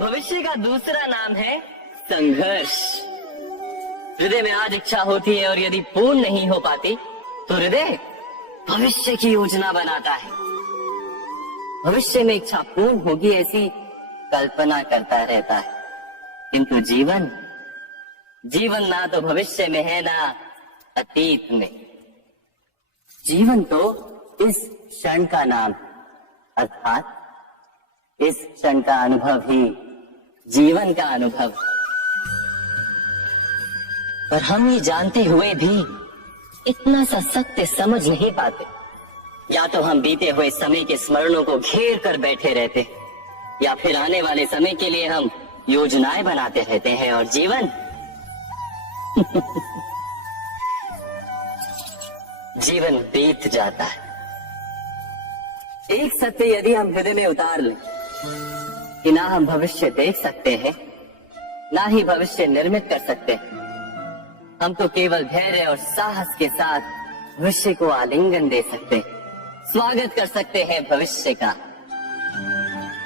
भविष्य का दूसरा नाम है संघर्ष। हृदय में आज इच्छा होती है और यदि पूर्ण नहीं हो पाती तो हृदय भविष्य की योजना बनाता है। भविष्य में इच्छा पूर्ण होगी ऐसी कल्पना करता रहता है, किंतु जीवन ना तो भविष्य में है ना अतीत में। जीवन तो इस क्षण का नाम, अर्थात इस क्षण का अनुभव ही जीवन का अनुभव। पर हम ये जानते हुए भी इतना सा सत्य समझ नहीं पाते। या तो हम बीते हुए समय के स्मरणों को घेर कर बैठे रहते, या फिर आने वाले समय के लिए हम योजनाएं बनाते रहते हैं। और जीवन जीवन बीत जाता है। एक सत्य यदि हम हृदय में उतार लें कि ना हम भविष्य देख सकते हैं, ना ही भविष्य निर्मित कर सकते हैं, हम तो केवल धैर्य और साहस के साथ भविष्य को आलिंगन दे सकते हैं, स्वागत कर सकते हैं भविष्य का।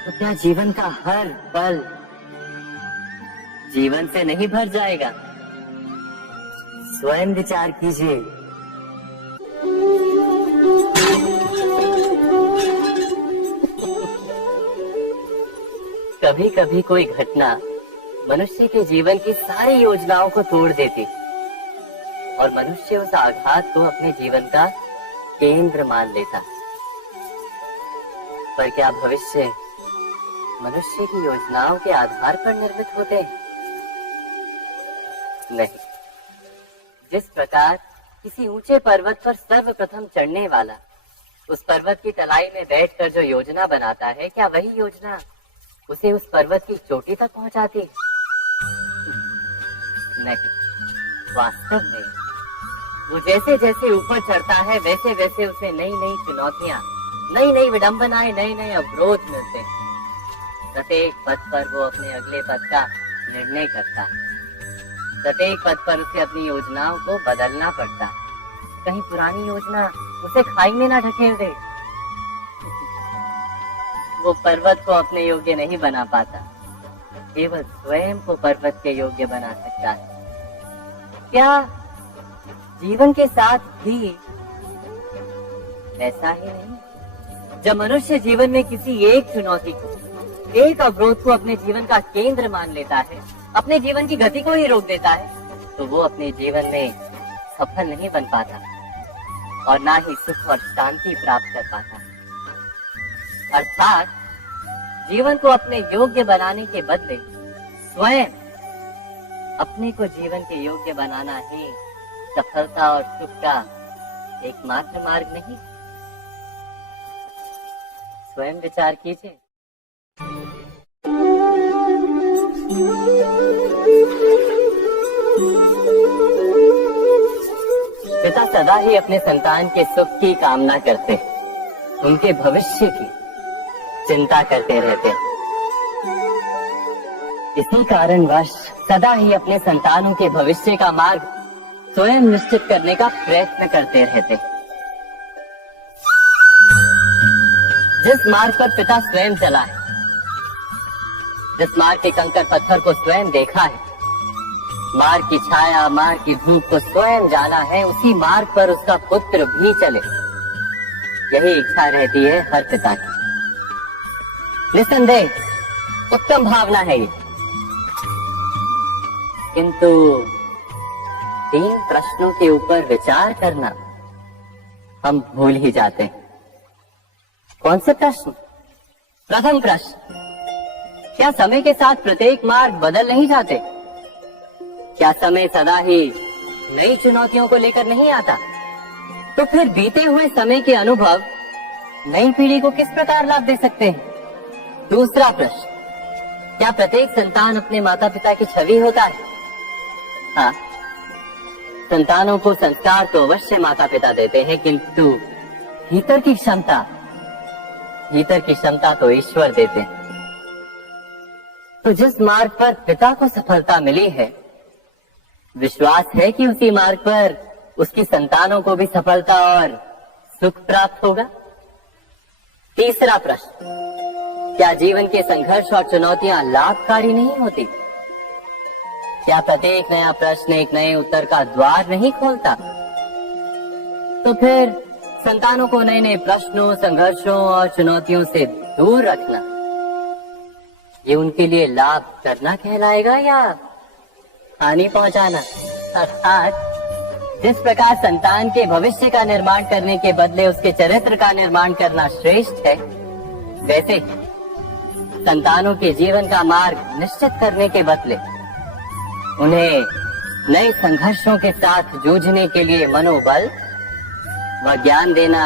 तो क्या जीवन का हर पल जीवन से नहीं भर जाएगा? स्वयं विचार कीजिए। कभी कभी कोई घटना मनुष्य के जीवन की सारी योजनाओं को तोड़ देती और मनुष्य उस आघात को अपने जीवन का केंद्र मान लेता। पर क्या भविष्य मनुष्य की योजनाओं के आधार पर निर्मित होते हैं? नहीं। जिस प्रकार किसी ऊंचे पर्वत पर सर्वप्रथम चढ़ने वाला उस पर्वत की तलाई में बैठकर जो योजना बनाता है, क्या वही योजना उसे उस पर्वत की चोटी तक पहुंचाती? नहीं, वास्तव में वो जैसे जैसे ऊपर चढ़ता है वैसे वैसे उसे नई नई चुनौतियां, नई नई विडंबनाएं, नए नए अवरोध मिलते हैं। प्रत्येक पद पर वो अपने अगले पद का निर्णय करता है। प्रत्येक पद पर उसे अपनी योजनाओं को बदलना पड़ता है। कहीं पुरानी योजना उसे खाई में ना ढकेल दे। वो पर्वत को अपने योग्य नहीं बना पाता, केवल स्वयं को पर्वत के योग्य बना सकता है। क्या जीवन के साथ भी ऐसा ही नहीं? जब मनुष्य जीवन में किसी एक चुनौती को, एक अवरोध को अपने जीवन का केंद्र मान लेता है, अपने जीवन की गति को ही रोक देता है, तो वो अपने जीवन में सफल नहीं बन पाता और ना ही सुख और शांति प्राप्त कर पाता। अर्थात जीवन को अपने योग्य बनाने के बदले स्वयं अपने को जीवन के योग्य बनाना ही सफलता और सुख का एकमात्र मार्ग नहीं। स्वयं विचार कीजिए। पिता सदा ही अपने संतान के सुख की कामना करते, उनके भविष्य की चिंता करते रहते। इसी कारणवश सदा ही अपने संतानों के भविष्य का मार्ग स्वयं निश्चित करने का प्रयत्न करते रहते। जिस मार्ग पर पिता स्वयं चला है, जिस मार्ग के कंकड़ पत्थर को स्वयं देखा है, मार्ग की छाया, मार्ग की धूप को स्वयं जाना है, उसी मार्ग पर उसका पुत्र भी चले, यही इच्छा रहती है हर पिता की। निस्संदेह उत्तम भावना है ये, किंतु 3 प्रश्नों के ऊपर विचार करना हम भूल ही जाते हैं। कौन से प्रश्न? प्रथम प्रश्न, क्या समय के साथ प्रत्येक मार्ग बदल नहीं जाते? क्या समय सदा ही नई चुनौतियों को लेकर नहीं आता? तो फिर बीते हुए समय के अनुभव नई पीढ़ी को किस प्रकार लाभ दे सकते हैं? दूसरा प्रश्न, क्या प्रत्येक संतान अपने माता पिता की छवि होता है? हाँ, संतानों को संस्कार तो अवश्य माता पिता देते हैं, किंतु भीतर की क्षमता तो ईश्वर देते हैं। तो जिस मार्ग पर पिता को सफलता मिली है, विश्वास है कि उसी मार्ग पर उसकी संतानों को भी सफलता और सुख प्राप्त होगा। तीसरा प्रश्न, क्या जीवन के संघर्ष और चुनौतियां लाभकारी नहीं होती? क्या प्रत्येक नया प्रश्न एक नए उत्तर का द्वार नहीं खोलता? तो फिर संतानों को नए नए प्रश्नों, संघर्षों और चुनौतियों से दूर रखना, ये उनके लिए लाभ करना कहलाएगा या हानि पहुंचाना? अर्थात जिस प्रकार संतान के भविष्य का निर्माण करने के बदले उसके चरित्र का निर्माण करना श्रेष्ठ है, वैसे संतानों के जीवन का मार्ग निश्चित करने के बदले उन्हें नए संघर्षों के साथ जूझने के लिए मनोबल व ज्ञान देना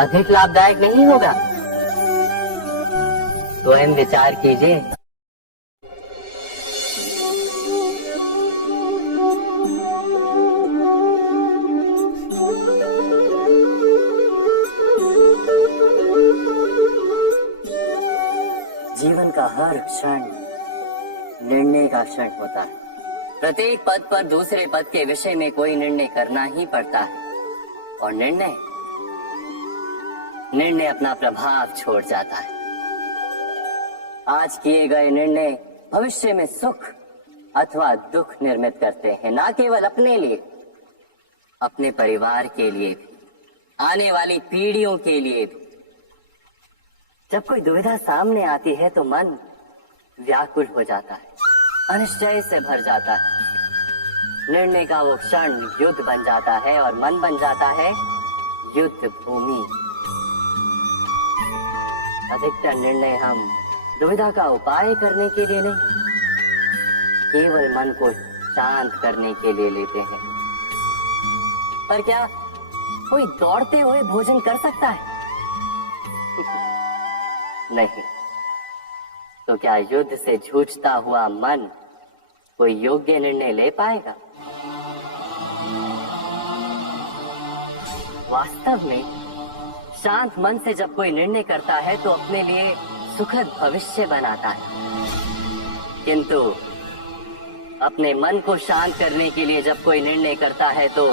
अधिक लाभदायक नहीं होगा? स्वयं विचार कीजिए। जीवन का हर क्षण निर्णय का क्षण होता है। प्रत्येक पद पर दूसरे पद के विषय में कोई निर्णय करना ही पड़ता है और निर्णय अपना प्रभाव छोड़ जाता है। आज किए गए निर्णय भविष्य में सुख अथवा दुख निर्मित करते हैं, ना केवल अपने लिए, अपने परिवार के लिए भी, आने वाली पीढ़ियों के लिए भी। जब कोई दुविधा सामने आती है तो मन व्याकुल हो जाता है, अनिश्चय से भर जाता है। निर्णय का वो क्षण युद्ध बन जाता है और मन बन जाता है युद्ध भूमि। अधिकतर निर्णय हम दुविधा का उपाय करने के लिए नहीं, केवल मन को शांत करने के लिए लेते हैं। पर क्या कोई दौड़ते हुए भोजन कर सकता है? नहीं। तो क्या युद्ध से जूझता हुआ मन कोई योग्य निर्णय ले पाएगा? वास्तव में शांत मन से जब कोई निर्णय करता है तो अपने लिए सुखद भविष्य बनाता है, किंतु अपने मन को शांत करने के लिए जब कोई निर्णय करता है तो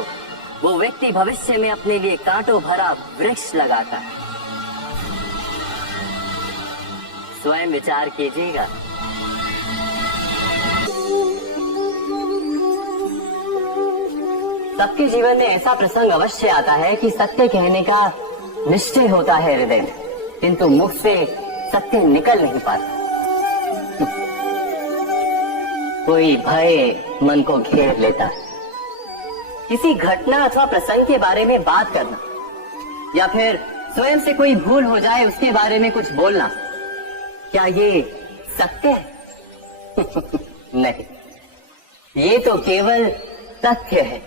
वो व्यक्ति भविष्य में अपने लिए कांटों भरा वृक्ष लगाता है। स्वयं विचार कीजिएगा। सबके जीवन में ऐसा प्रसंग अवश्य आता है कि सत्य कहने का निश्चय होता है हृदय में, किंतु मुख से सत्य निकल नहीं पाता। कोई भय मन को घेर लेता है। किसी घटना अथवा प्रसंग के बारे में बात करना या फिर स्वयं से कोई भूल हो जाए उसके बारे में कुछ बोलना, क्या ये सत्य है? नहीं, ये तो केवल तथ्य है।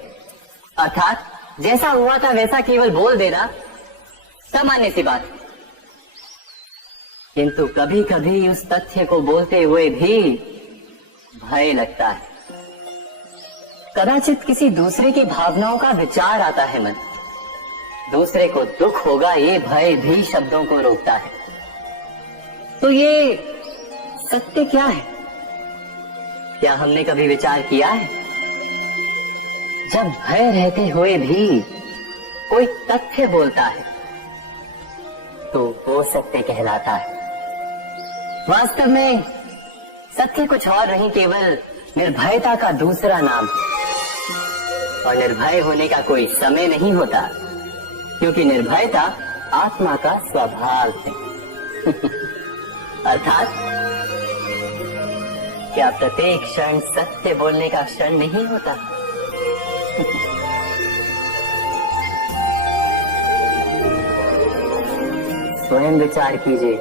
अर्थात जैसा हुआ था वैसा केवल बोल देना सामान्य सी बात। किंतु कभी कभी उस तथ्य को बोलते हुए भी भय लगता है। कदाचित किसी दूसरे की भावनाओं का विचार आता है मन, दूसरे को दुख होगा ये भय भी शब्दों को रोकता है। तो ये सत्य क्या है? क्या हमने कभी विचार किया है? जब भय रहते हुए भी कोई तथ्य बोलता है तो वो सत्य कहलाता है। वास्तव में सत्य कुछ और नहीं, केवल निर्भयता का दूसरा नाम। और निर्भय होने का कोई समय नहीं होता, क्योंकि निर्भयता आत्मा का स्वभाव है। अर्थात क्या प्रत्येक क्षण सत्य बोलने का क्षण नहीं होता? स्वयं विचार कीजिए।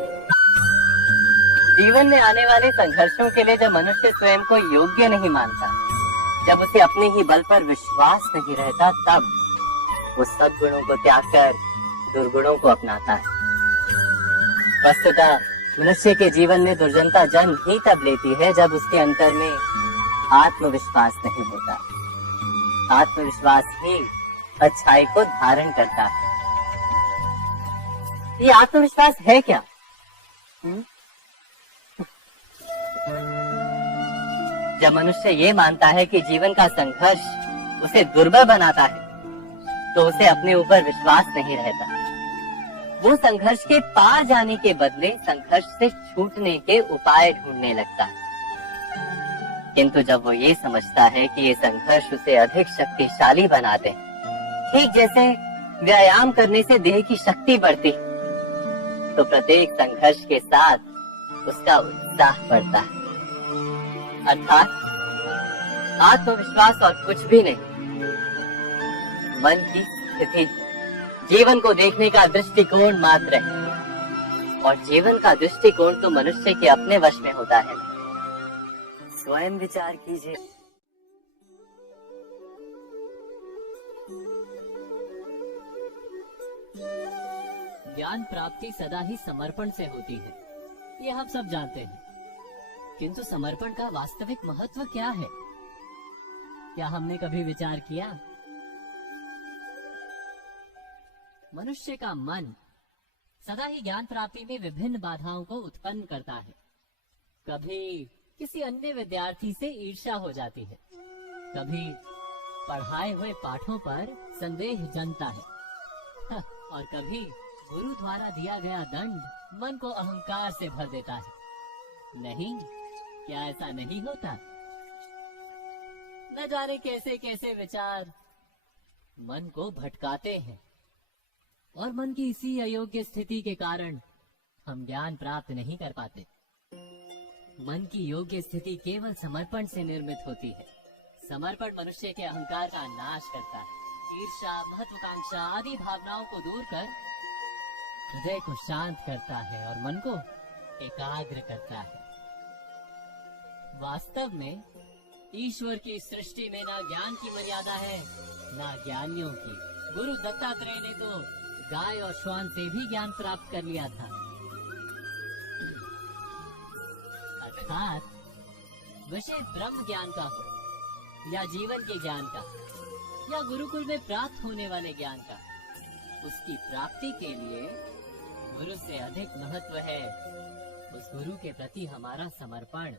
जीवन में आने वाले संघर्षों के लिए जब मनुष्य स्वयं को योग्य नहीं मानता, जब उसे अपने ही बल पर विश्वास नहीं रहता, तब वो सद्गुणों को त्याग कर दुर्गुणों को अपनाता है। वस्तुतः मनुष्य के जीवन में दुर्जनता जन्म ही तब लेती है जब उसके अंतर में आत्मविश्वास नहीं होता। आत्मविश्वास ही अच्छाई को धारण करता है। ये आत्मविश्वास है क्या? जब मनुष्य ये मानता है कि जीवन का संघर्ष उसे दुर्बल बनाता है, तो उसे अपने ऊपर विश्वास नहीं रहता। वो संघर्ष के पार जाने के बदले संघर्ष से छूटने के उपाय ढूंढने लगता है। किंतु जब वो ये समझता है कि ये संघर्ष उसे अधिक शक्तिशाली बनाते हैं, ठीक जैसे व्यायाम करने से देह की शक्ति बढ़ती, तो प्रत्येक संघर्ष के साथ उसका उत्साह बढ़ता है। अर्थात आत्मविश्वास और कुछ भी नहीं, मन की स्थिति जीवन को देखने का दृष्टिकोण मात्र है। और जीवन का दृष्टिकोण तो मनुष्य के अपने वश में होता है। स्वयं विचार कीजिए। ज्ञान प्राप्ति सदा ही समर्पण से होती है, ये हम सब जानते हैं। किंतु समर्पण का वास्तविक महत्व क्या है? क्या हमने कभी विचार किया? मनुष्य का मन सदा ही ज्ञान प्राप्ति में विभिन्न बाधाओं को उत्पन्न करता है। कभी किसी अन्य विद्यार्थी से ईर्ष्या हो जाती है, कभी पढ़ाए हुए पाठों पर संदेह जमता है, और कभी गुरु द्वारा दिया गया दंड मन को अहंकार से भर देता है। नहीं, क्या ऐसा नहीं होता? न जाने कैसे कैसे विचार मन को भटकाते हैं, और मन की इसी अयोग्य स्थिति के कारण हम ज्ञान प्राप्त नहीं कर पाते। मन की योग्य स्थिति केवल समर्पण से निर्मित होती है। समर्पण मनुष्य के अहंकार का नाश करता है। ईर्ष्या, महत्वाकांक्षा आदि भावनाओं को दूर कर हृदय को शांत करता है और मन को एकाग्र करता है। वास्तव में ईश्वर की सृष्टि में ना ज्ञान की मर्यादा है, ना ज्ञानियों की। गुरु दत्तात्रेय ने तो गाय और श्वान से भी ज्ञान प्राप्त कर लिया था। अर्थात विषय ब्रह्म ज्ञान का हो या जीवन के ज्ञान का या गुरुकुल में प्राप्त होने वाले ज्ञान का, उसकी प्राप्ति के लिए गुरु से अधिक महत्व है उस गुरु के प्रति हमारा समर्पण।